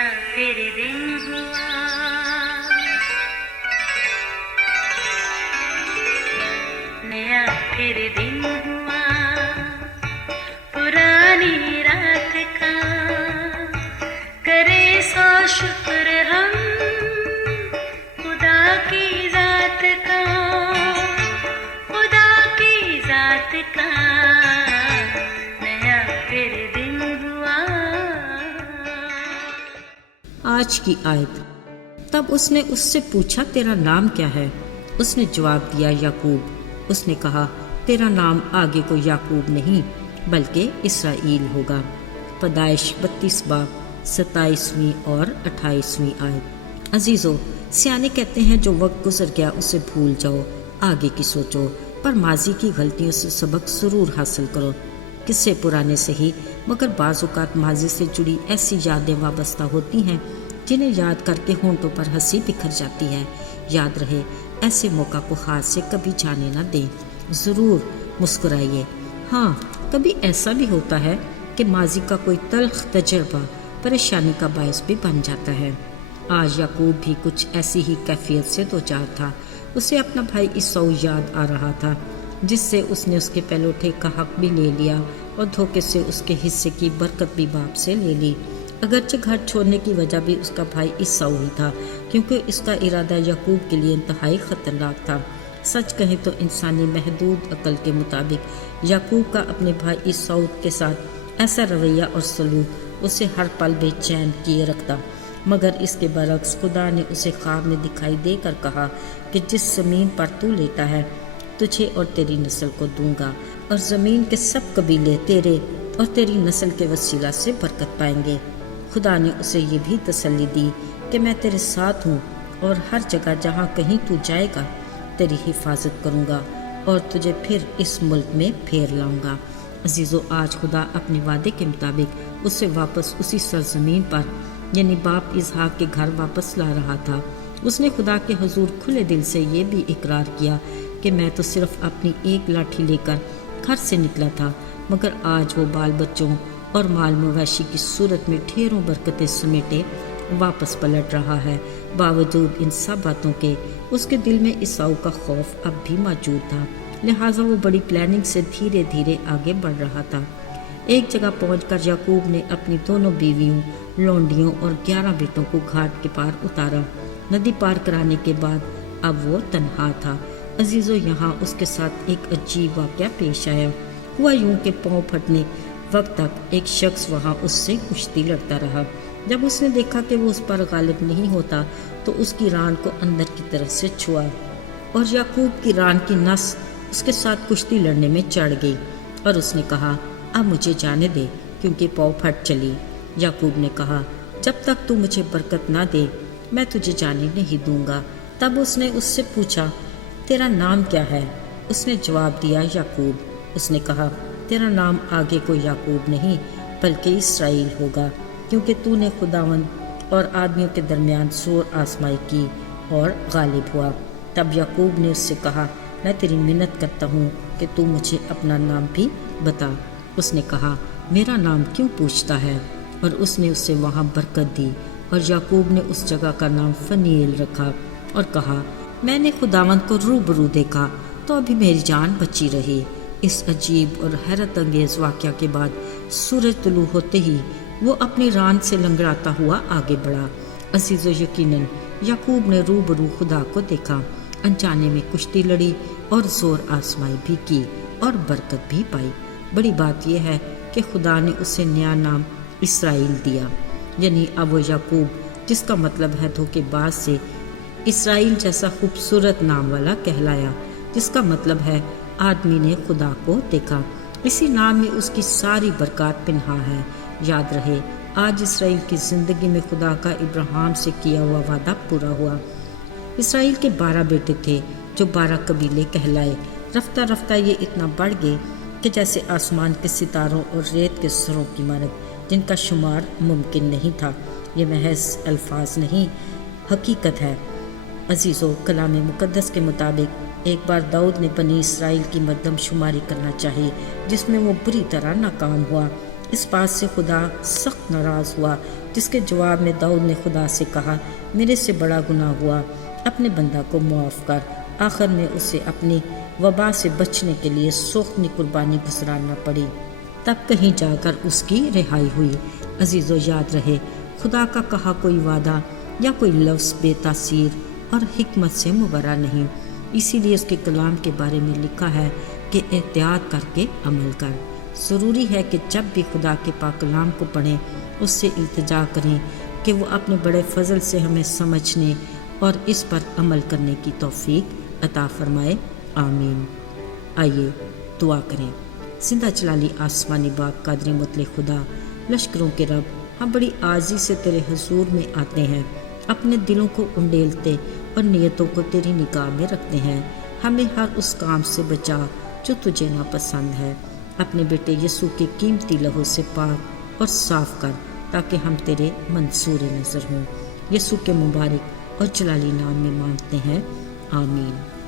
नया फिर दिन हुआ, नया फिर दिन हुआ, पुरानी रात का करे सो शुक्र हम खुदा की जात का, खुदा की जात का नया फिर दिन हुआ। आज की आयत। तब उसने उससे पूछा, तेरा नाम क्या है? उसने जवाब दिया, याकूब। उसने कहा, तेरा नाम आगे को याकूब नहीं बल्कि इसराइल होगा। पैदाइश 32 बाब 27वीं और 28वीं आयत। अजीजों, सियाने कहते हैं जो वक्त गुजर गया उसे भूल जाओ, आगे की सोचो, पर माजी की गलतियों से सबक जरूर हासिल करो। किस्से पुराने से ही, मगर बाज़ औक़ात माजी से जुड़ी ऐसी यादें वाबस्ता होती हैं जिन्हें याद करके होंठों पर हंसी बिखर जाती है। याद रहे, ऐसे मौका को हाथ से कभी जाने ना दें, ज़रूर मुस्कुराइए। हाँ, कभी ऐसा भी होता है कि माजी का कोई तल्ख तजर्बा परेशानी का बायस भी बन जाता है। आज याकूब भी कुछ ऐसी ही कैफियत से दो चार था। उसे अपना भाई ईसौ याद आ रहा था, जिससे उसने उसके पहलोठे का हक भी ले लिया और धोखे से उसके हिस्से की बरकत भी बाप से ले ली। अगरचे घर छोड़ने की वजह भी उसका भाई ईसौ ही था, क्योंकि इसका इरादा याकूब के लिए इंतहाई ख़तरनाक था। सच कहें तो इंसानी महदूद अकल के मुताबिक याकूब का अपने भाई ईसौ के साथ ऐसा रवैया और सलूक उसे हर पल बेचैन किए रखता। मगर इसके बरक्स खुदा ने उसे ख्वाब में दिखाई देकर कहा कि जिस ज़मीन पर तू लेटा है तुझे और तेरी नस्ल को दूंगा, और ज़मीन के सब कबीले तेरे और तेरी नस्ल के वसीला से बरकत पाएंगे। खुदा ने उसे ये भी तसल्ली दी कि मैं तेरे साथ हूँ और हर जगह जहाँ कहीं तू जाएगा तेरी हिफाजत करूँगा और तुझे फिर इस मुल्क में फेर लाऊंगा। अजीज़ों, आज खुदा अपने वादे के मुताबिक उसे वापस उसी सरजमीन पर यानी बाप इसहाक के घर वापस ला रहा था। उसने खुदा के हुजूर खुले दिल से ये भी इकरार किया कि मैं तो सिर्फ अपनी एक लाठी लेकर घर से निकला था, मगर आज वो बाल बच्चों और माल मवेशी की सूरत में ढेरों बरकतें समेटे वापस पलट रहा है। बावजूद इन सब बातों के उसके दिल में ईसाऊ का खौफ अब भी मौजूद था, लिहाजा वो बड़ी प्लानिंग से धीरे धीरे आगे बढ़ रहा था। एक जगह पहुंचकर याकूब ने अपनी दोनों बीवियों, लौंडियों और 11 बेटों को घाट के पार उतारा। नदी पार कराने के बाद अब वो तन्हा था। अजीज़ों, यहाँ उसके साथ एक अजीब वाक़या पेश आया। हुआ यूं के पाँव फटने वक्त तक एक शख्स वहाँ उससे कुश्ती लड़ता रहा। जब उसने देखा कि वो उस पर गालिब नहीं होता तो उसकी रान को अंदर की तरफ से छुआ और याकूब की रान की नस उसके साथ कुश्ती लड़ने में चढ़ गई और उसने कहा, अब मुझे जाने दे, क्योंकि पाँव फट चली। याकूब ने कहा, जब तक तू मुझे बरकत ना दे मैं तुझे जाने नहीं दूंगा। तब उसने उससे पूछा, तेरा नाम क्या है? उसने जवाब दिया, याकूब। उसने कहा, तेरा नाम आगे को याकूब नहीं बल्कि इसराइल होगा, क्योंकि तूने खुदावंद और आदमियों के दरमियान जोर आजमाई की और गालिब हुआ। तब याकूब ने उससे कहा, मैं तेरी मिन्नत करता हूँ कि तू मुझे अपना नाम भी बता। उसने कहा, मेरा नाम क्यों पूछता है? और उसने उससे वहाँ बरकत दी और याकूब ने उस जगह का नाम फनील रखा और कहा, मैंने खुदावंद को रूबरू देखा तो अभी मेरी जान बची रही। इस अजीब और हैरत अंगेज वाक़या के बाद सूरज तुलू होते ही वो अपनी रान से लंगड़ाता हुआ आगे बढ़ा। अजीज़ों, यकीनन याकूब ने रूबरू खुदा को देखा, अनजाने में कुश्ती लड़ी और जोर आजमाई भी की और बरकत भी पाई। बड़ी बात यह है कि खुदा ने उसे नया नाम इसराइल दिया, यानी अब वो याकूब, जिसका मतलब है धोखेबाज, से इसराइल जैसा खूबसूरत नाम वाला कहलाया, जिसका मतलब है आदमी ने खुदा को देखा। इसी नाम में उसकी सारी बरकत पिन्हा है। याद रहे, आज इसराइल की ज़िंदगी में खुदा का इब्राहिम से किया हुआ वादा पूरा हुआ। इसराइल के 12 बेटे थे जो 12 कबीले कहलाए। रफ्ता रफ्ता ये इतना बढ़ गए कि जैसे आसमान के सितारों और रेत के सरों की मानद, जिनका शुमार मुमकिन नहीं था। ये महज अल्फाज नहीं, हकीकत है। अजीज़ों, कलाम मुक़द्दस के मुताबिक एक बार दाऊद ने बनी इसराइल की मरदमशुमारी करना चाहिए, जिसमें वो बुरी तरह नाकाम हुआ। اس بات سے خدا سخت ناراض ہوا، جس کے جواب میں داؤد نے خدا سے کہا، میرے سے بڑا گناہ ہوا، اپنے بندہ کو معاف کر۔ آخر میں اسے اپنی وبا سے بچنے کے لیے سوختنی قربانی گزارنا پڑی، تب کہیں جا کر اس کی رہائی ہوئی۔ عزیزو، یاد رہے، خدا کا کہا کوئی وعدہ یا کوئی لفظ بے تاثیر اور حکمت سے مبرا نہیں، اسی لیے اس کے کلام کے بارے میں لکھا ہے کہ احتیاط کر کے عمل کر۔ ضروری ہے کہ جب بھی خدا کے پاک کلام کو پڑھیں، اس سے التجا کریں کہ وہ اپنے بڑے فضل سے ہمیں سمجھنے اور اس پر عمل کرنے کی توفیق عطا فرمائے، آمین۔ آئیے دعا کریں۔ زندہ جلالی آسمانی باپ، قادر مطلق خدا، لشکروں کے رب، ہم بڑی عاجزی سے تیرے حضور میں آتے ہیں، اپنے دلوں کو انڈیلتے اور نیتوں کو تیری نگاہ میں رکھتے ہیں۔ ہمیں ہر اس کام سے بچا جو تجھے ناپسند ہے، اپنے بیٹے یسوع کے قیمتی لہو سے پاک اور صاف کر، تاکہ ہم تیرے منصور نظر ہوں۔ یسوع کے مبارک اور جلالی نام میں مانگتے ہیں، آمین۔